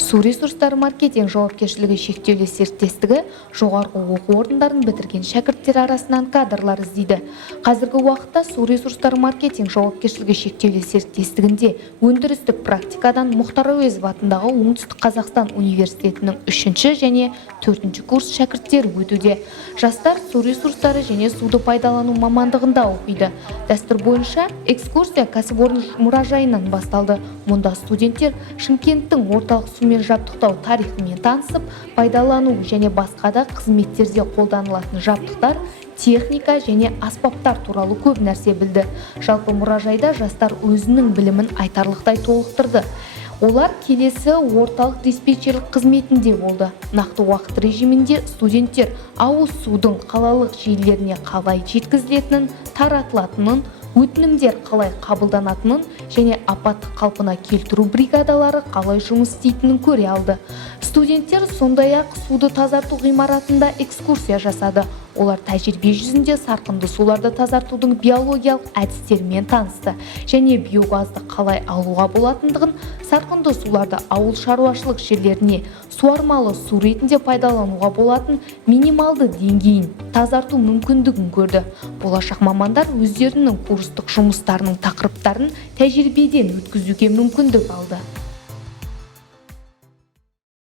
Су ресурстары маркетинг жауапкершілігі шектеулі серіктестігі жоғарғы оқу орындарын бітірген шәкірттер арасынан кадрлар іздейді. Қазіргі уақытта су ресурстары маркетинг жауапкершілігі шектеулі серіктестігінде өндірістік практикадан Мұхтар Әуезов атындағы Оңтүстік Қазақстан университетінің 3-ші және 4-ші курс шәкірттері өтуде. Жастар су ресурстары және суды пайдалану мамандығында оқиды. Дәстүр бойынша экскурсия кәсіпорын мұражайынан басталды. Мұнда студенттер Шымкенттің орталық сумен жабдықтау тарихымен танысып, пайдалану және басқа да қызметтерде қолданылатын жабдықтар, техника және аспаптар туралы көп нәрсе білді. Жалпы мұражайда жастар өзінің білімін айтарлықтай толықтырды. Олар келесі орталық диспетчерлік қызметінде болды. Нақты уақыт режимінде студенттер ауыз судың қалалық желілеріне қалай жеткізілетінін, таратылатынын, өтінімдер қалай қабылданатынын және апаттық қалпына келтіру бригадалары қалай жұмыс істейтінін көре алды. Студенттер сондай-ақ суды тазарту ғимаратында экскурсия жасады. Олар тәжірибе жүзінде сарқынды суларды тазартудың биологиялық әдістерімен танысты және биогазды қалай алуға болатындығын, сарқынды суларды ауыл шаруашылық жерлеріне суармалы су ретінде пайдалануға болатын минималды деңгейін тазарту мүмкіндігін көрді. Болашақ мамандар өздерінің курстық жұмыстарының тақырыптарын тәжірибеден өткізуге мүмкіндік алды.